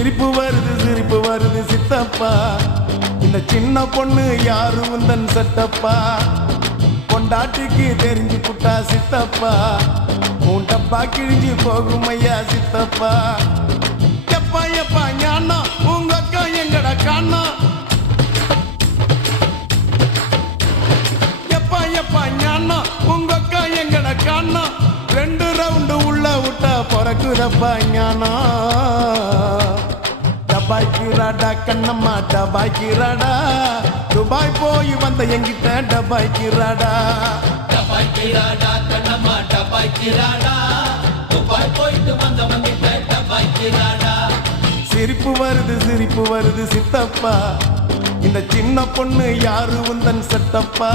சிரிப்பு வருது சித்தப்பா. இந்த சின்ன பொண்ணு யாரு உந்தன் சட்டப்பா. பொண்டாட்டிக்கு தெரிஞ்சு புட்டா சித்தப்பா. உன் டப்பா கிழிஞ்சு போகும் ஐயா சித்தப்பா. எப்பா எப்பா ஞானா உங்க அக்கா எங்கடா காணா. எப்பா எப்பா ஞானா உங்க அக்கா எங்கடா காணா. 2 ரவுண்டு உள்ள விட்டா பிறக்குதப்பா ஞானா. டபாய்க்கிறாடா கண்ணம்மா டபாய்க்கிறாடா. துபாய் போய் வந்த எங்கிட்ட டபாய்க்கிறாடா. டபாய்க்கிறாடா கண்ணம்மா டபாய்க்கிறாடா. துபாய் போயிட்டு வந்தவங்கிட்ட டபாய்க்கிறாடா. சிரிப்பு வருது சித்தப்பா. இந்த சின்ன பொண்ணு யாரு உந்தன் சட்டப்பா.